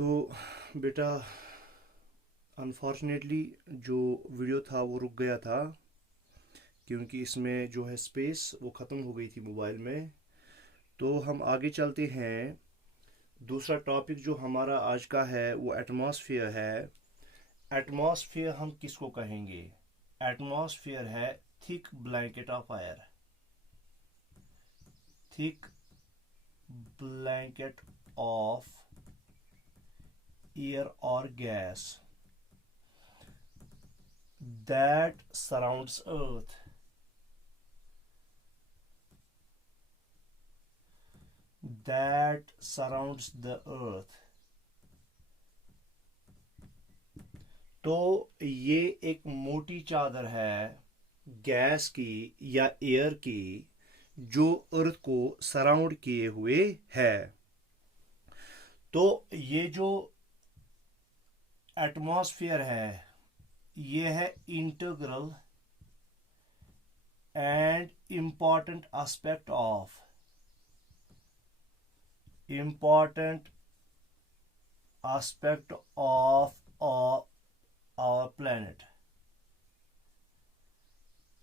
तो बेटा अनफॉर्चुनेटली जो वीडियो था वो रुक गया था क्योंकि इसमें जो है स्पेस वो ख़त्म हो गई थी मोबाइल में। तो हम आगे चलते हैं। दूसरा टॉपिक जो हमारा आज का है वो एटमॉस्फेयर है। एटमॉस्फेयर हम किसको कहेंगे? एटमॉस्फेयर है thick blanket of air. Thick blanket of air और gas that surrounds earth that surrounds the earth। तो ये एक मोटी चादर है गैस की या एयर की जो अर्थ को सराउंड किए हुए है। तो ये जो एटमॉस्फेयर है ये है integral and important aspect of our planet.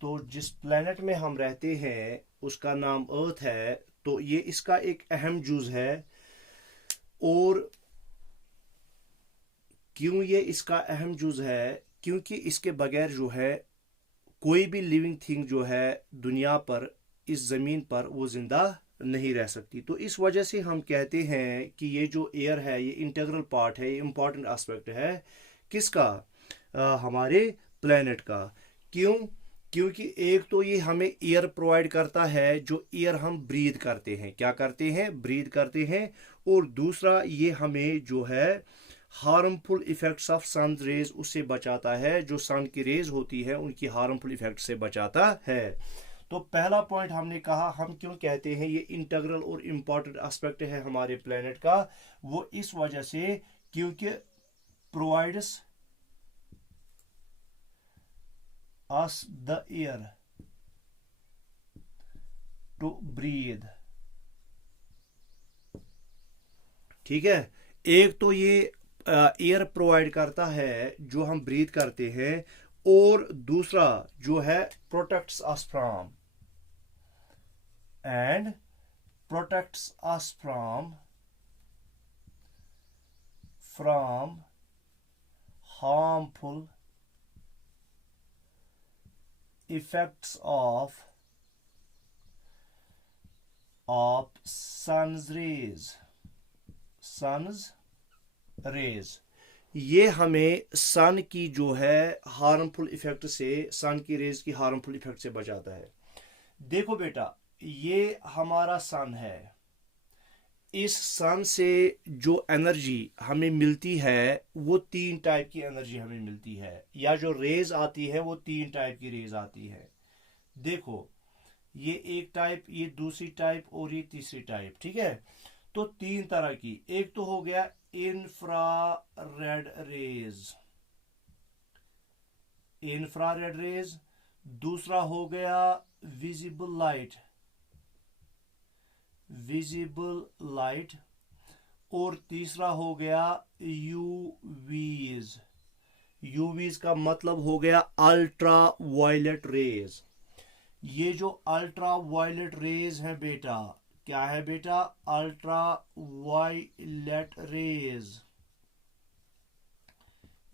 तो जिस प्लैनेट में हम रहते हैं उसका नाम अर्थ है। तो ये इसका एक अहम जुज है। और क्यों ये इसका अहम जुज है? क्योंकि इसके बगैर जो है कोई भी लिविंग थिंग जो है दुनिया पर इस ज़मीन पर वो ज़िंदा नहीं रह सकती। तो इस वजह से हम कहते हैं कि ये जो एयर है ये इंटीग्रल पार्ट है, ये इम्पॉर्टेंट एस्पेक्ट है किसका? हमारे प्लेनेट का। क्यों? क्योंकि एक तो ये हमें एयर प्रोवाइड करता है, जो एयर हम ब्रीथ करते हैं। क्या करते हैं? ब्रीथ करते हैं। और दूसरा ये हमें जो है harmful effects of sun rays उससे बचाता है। जो सन की रेज होती है उनकी हार्मफुल इफेक्ट से बचाता है। तो पहला पॉइंट हमने कहा हम क्यों कहते हैं ये इंटीग्रल और इम्पॉर्टेंट एस्पेक्ट है हमारे प्लेनेट का। वो इस वजह से क्योंकि provides us the air to breathe. ठीक है, एक तो ये एयर प्रोवाइड करता है जो हम ब्रीथ करते हैं, और दूसरा जो है protects us from and protects us from harmful effects of sun's rays. ये हमें सन की जो है हार्मफुल इफेक्ट से, सन की रेज की हार्मफुल इफेक्ट से बचाता है। देखो बेटा, ये हमारा सन है। इस सन से जो एनर्जी हमें मिलती है वो 3 टाइप की एनर्जी हमें मिलती है, या जो रेज आती है वो 3 टाइप की रेज आती है। देखो, ये एक टाइप, ये दूसरी टाइप और ये तीसरी टाइप। ठीक है, तो 3 तरह की। एक तो हो गया इंफ्रारेड रेज, दूसरा हो गया विजिबल लाइट, और तीसरा हो गया यूवीज का मतलब हो गया अल्ट्रा वायलेट रेज। ये जो अल्ट्रा वायलेट रेज है बेटा, क्या है बेटा? Ultraviolet rays.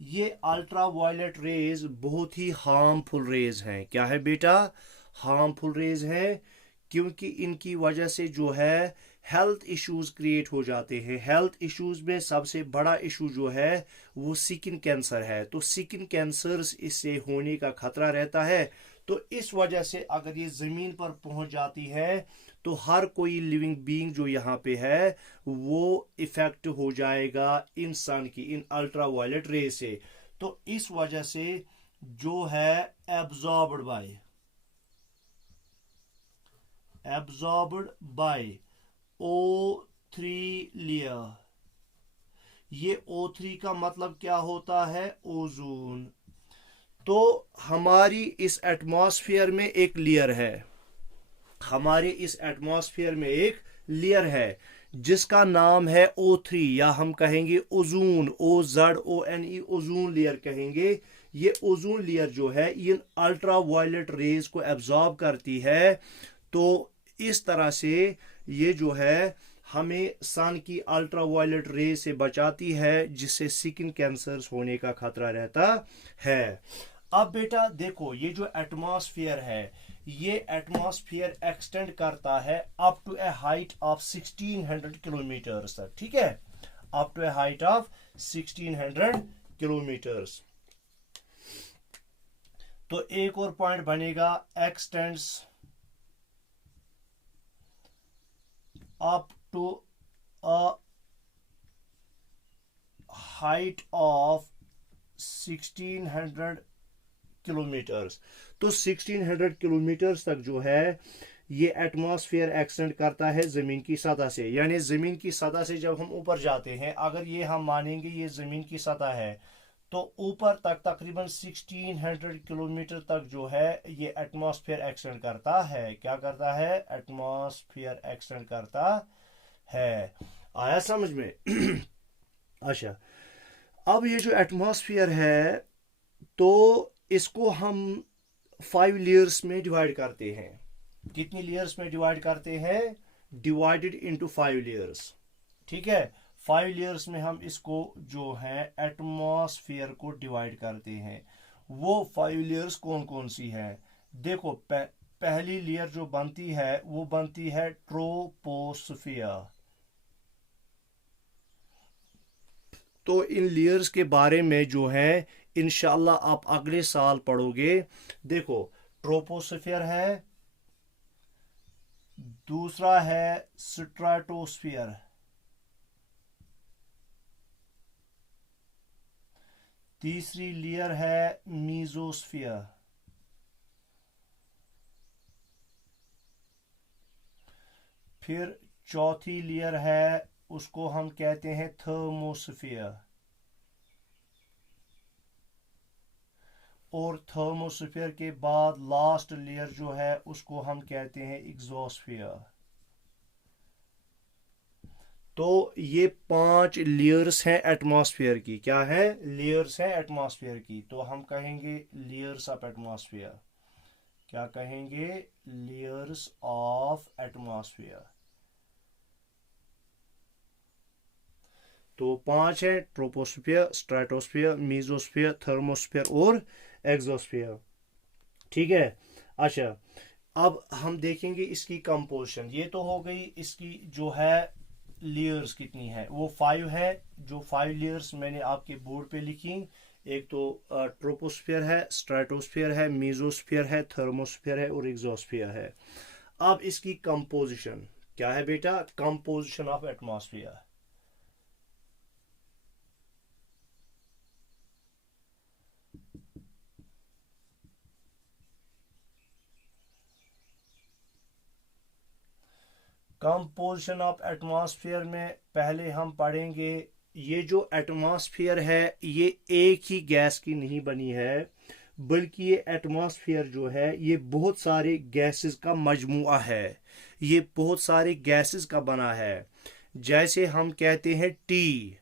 ये अल्ट्रा वायलेट रेज बहुत ही हार्मफुल रेज हैं। क्या है बेटा? हार्मफुल रेज हैं, क्योंकि इनकी वजह से जो है हेल्थ इश्यूज क्रिएट हो जाते हैं। हेल्थ इश्यूज में सबसे बड़ा इशू जो है वो स्किन कैंसर है। तो स्किन कैंसर्स इससे होने का खतरा रहता है। तो इस वजह से अगर ये ज़मीन पर पहुंच जाती है तो हर कोई लिविंग बीइंग जो यहाँ पे है वो इफेक्ट हो जाएगा इंसान की इन अल्ट्रा वायलेट रे से। तो इस वजह से जो है एब्जॉर्ब्ड बाय O3 लेयर। ये O3 का मतलब क्या होता है? ओजोन। तो हमारी इस एटमॉस्फेयर में एक लेयर है, हमारे इस एटमॉस्फेयर में एक लेयर है जिसका नाम है O3, या हम कहेंगे ओजोन, OZONE, ओजोन लेयर कहेंगे। ये ओजोन लेयर जो है इन अल्ट्रा वायलेट रेज को एब्जॉर्ब करती है। तो इस तरह से ये जो है हमें सन की अल्ट्रा वायलेट रे से बचाती है, जिससे स्किन कैंसर होने का खतरा रहता है। अब बेटा देखो, ये जो एटमॉस्फेयर है, ये एटमॉस्फेयर एक्सटेंड करता है up to a height of 1600 kilometres तक, ठीक है, up to a height of 1600 kilometres. तो एक और पॉइंट बनेगा, extends up to a height of 1600 kilometres. तो 1600 किलोमीटर्स तक जो है ये एटमॉस्फेयर एक्सटेंड करता है ज़मीन की सतह से। यानी ज़मीन की सतह से जब हम ऊपर जाते हैं, अगर ये हम मानेंगे ये ज़मीन की सतह है, तो ऊपर तक तकरीबन 1600 किलोमीटर तक जो है ये एटमॉस्फेयर एक्सटेंड करता है। क्या करता है? एटमॉस्फेयर एक्सटेंड करता है। आया समझ में? अच्छा, अब ये जो एटमॉस्फेयर है, तो इसको हम 5 लेयर्स में डिवाइड करते हैं। कितनी लेयर्स में डिवाइड करते हैं? डिवाइडेड इनटू 5 लेयर्स, ठीक है। 5 लेयर्स में हम इसको जो है एटमॉस्फेयर को डिवाइड करते हैं। वो 5 लेयर्स कौन कौन सी है? देखो, पहली लेयर जो बनती है वो बनती है ट्रोपोस्फियर। तो इन लेयर्स के बारे में जो है इंशाल्लाह आप अगले साल पढ़ोगे। देखो, ट्रोपोस्फियर है, दूसरा है स्ट्रेटोस्फियर, तीसरी लेयर है मीजोस्फियर, फिर चौथी लेयर है, उसको हम कहते हैं थर्मोस्फियर, और थर्मोस्फियर के बाद लास्ट लेयर जो है उसको हम कहते हैं एग्जोस्फियर। तो ये 5 लेयर्स हैं एटमॉस्फेयर की। क्या है? लेयर्स हैं एटमॉस्फेयर की। तो हम कहेंगे लेयर्स ऑफ एटमॉस्फेयर। क्या कहेंगे? Layers of atmosphere. तो 5 है, ट्रोपोस्फियर, स्ट्रेटोस्फियर, मीजोस्फियर, थर्मोस्फियर और एक्सोस्फियर, ठीक है। अच्छा, अब हम देखेंगे इसकी कंपोजिशन। ये तो हो गई इसकी जो है लेयर्स कितनी है, वो 5 है। जो 5 लेयर्स मैंने आपके बोर्ड पे लिखी, एक तो ट्रोपोस्फियर है, स्ट्रेटोस्फियर है, मीजोस्फियर है, थर्मोस्फियर है और एक्सोस्फियर है। अब इसकी कंपोजिशन क्या है बेटा? Composition of atmosphere. Composition of atmosphere में पहले हम पढ़ेंगे, ये जो एटमॉस्फेयर है ये एक ही गैस की नहीं बनी है, बल्कि ये एटमॉस्फेयर जो है ये बहुत सारे गैसेस का मजमुआ है। ये बहुत सारे गैसेस का बना है। जैसे हम कहते हैं टी,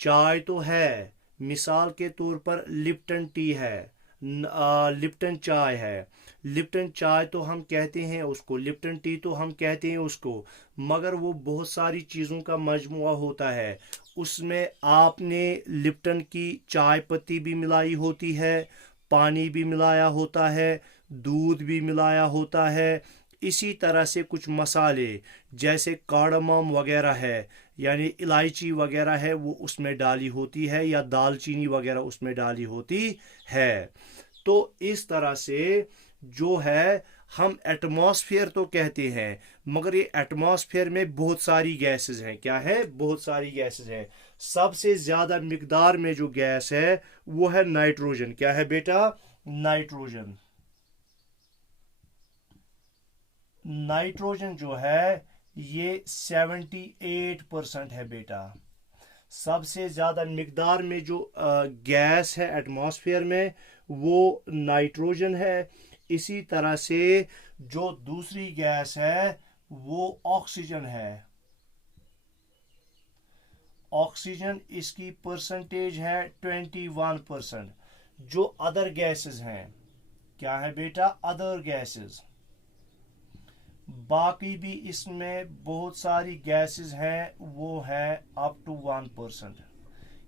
चाय तो है, मिसाल के तौर पर लिप्टन टी है, लिप्टन चाय है। लिप्टन चाय तो हम कहते हैं उसको, लिप्टन टी तो हम कहते हैं उसको, मगर वो बहुत सारी चीज़ों का मजमुआ होता है। उसमें आपने लिप्टन की चाय पत्ती भी मिलाई होती है, पानी भी मिलाया होता है, दूध भी मिलाया होता है। इसी तरह से कुछ मसाले जैसे कार्डमम वगैरह है, यानी इलायची वगैरह है, वो उसमें डाली होती है, या दालचीनी वगैरह उसमें डाली होती है। तो इस तरह से जो है हम एटमॉस्फेयर तो कहते हैं, मगर ये एटमॉस्फेयर में बहुत सारी गैसेस हैं। क्या है? बहुत सारी गैसेस हैं। सबसे ज़्यादा मिकदार में जो गैस है वो है नाइट्रोजन। क्या है बेटा? नाइट्रोजन। नाइट्रोजन जो है ये 78% है बेटा। सबसे ज़्यादा मिकदार में जो गैस है एटमॉस्फेयर में वो नाइट्रोजन है। इसी तरह से जो दूसरी गैस है वो ऑक्सीजन है। ऑक्सीजन इसकी परसेंटेज है 21%। जो अदर गैसेस हैं, क्या है बेटा, अदर गैसेस, बाकी भी इसमें बहुत सारी गैसेस हैं, वो है अप टू 1%।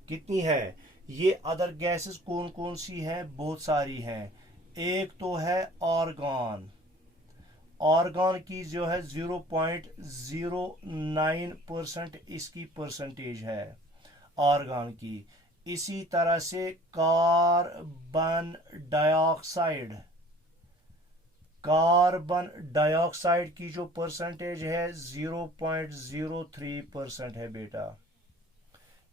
कितनी है ये अदर गैसेस, कौन कौन सी है, बहुत सारी हैं। एक तो है आर्गन, आर्गन की जो है 0.09% इसकी परसेंटेज है आर्गन की। इसी तरह से कार्बन डाइऑक्साइड, कार्बन डाइऑक्साइड की जो परसेंटेज है 0.03% है बेटा,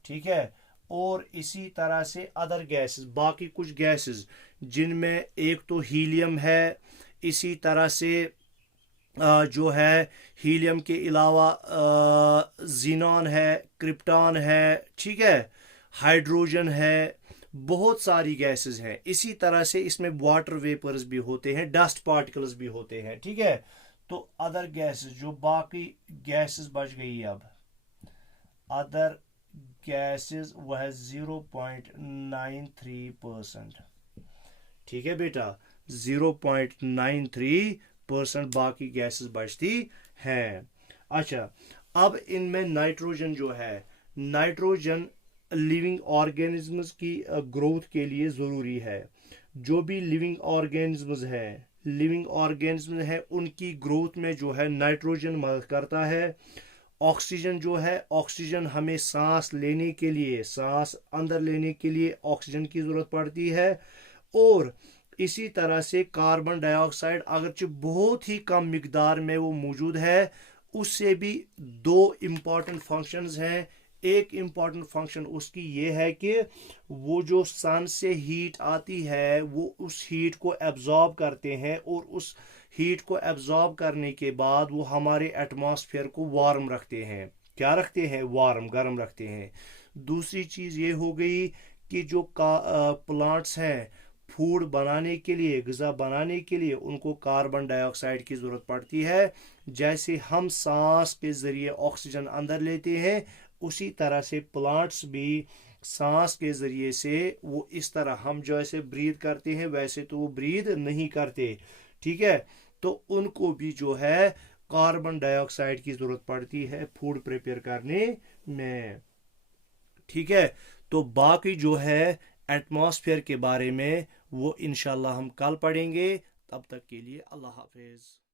ठीक है। और इसी तरह से अदर गैसेस, बाकी कुछ गैसेस जिनमें एक तो हीलियम है, इसी तरह से जो है हीलियम के अलावा जीनॉन है, क्रिप्टॉन है, ठीक है, हाइड्रोजन है, बहुत सारी गैसेस हैं। इसी तरह से इसमें वाटर वेपर्स भी होते हैं, डस्ट पार्टिकल्स भी होते हैं, ठीक है। तो अदर गैसेस, जो बाकी गैसेस बच गई, अब अदर गैसेस वह है 0.93%, ठीक है बेटा, 0.93% बाकी गैसेस बचती हैं। अच्छा, अब इनमें नाइट्रोजन जो है, नाइट्रोजन लिविंग ऑर्गेनिजम्स की ग्रोथ के लिए ज़रूरी है। जो भी लिविंग ऑर्गेनिजम्स हैं, लिविंग ऑर्गेनिज्म है, उनकी ग्रोथ में जो है नाइट्रोजन मदद करता है। ऑक्सीजन जो है, ऑक्सीजन हमें सांस लेने के लिए, सांस अंदर लेने के लिए ऑक्सीजन की ज़रूरत पड़ती है। और इसी तरह से कार्बन डाइऑक्साइड अगरचे बहुत ही कम मिकदार में वो मौजूद है, उससे भी दो इम्पॉर्टेंट फंक्शंस हैं। एक इम्पॉर्टेंट फंक्शन उसकी ये है कि वो जो सन से हीट आती है वो उस हीट को एब्जॉर्ब करते हैं, और उस हीट को एब्जॉर्ब करने के बाद वो हमारे एटमॉस्फेयर को वार्म रखते हैं। क्या रखते हैं? वार्म, गर्म रखते हैं। दूसरी चीज़ ये हो गई कि जो प्लांट्स हैं, फूड बनाने के लिए, ग़िज़ा बनाने के लिए उनको कार्बन डाइऑक्साइड की ज़रूरत पड़ती है। जैसे हम सांस के ज़रिए ऑक्सीजन अंदर लेते हैं, उसी तरह से प्लांट्स भी सांस के ज़रिए से, वो इस तरह हम जैसे ब्रीद करते हैं वैसे तो वो ब्रीद नहीं करते, ठीक है। तो उनको भी जो है कार्बन डाइऑक्साइड की ज़रूरत पड़ती है फूड प्रिपेयर करने में, ठीक है। तो बाकी जो है एटमॉस्फेयर के बारे में वो इंशाल्लाह हम कल पढ़ेंगे। तब तक के लिए अल्लाह हाफिज़।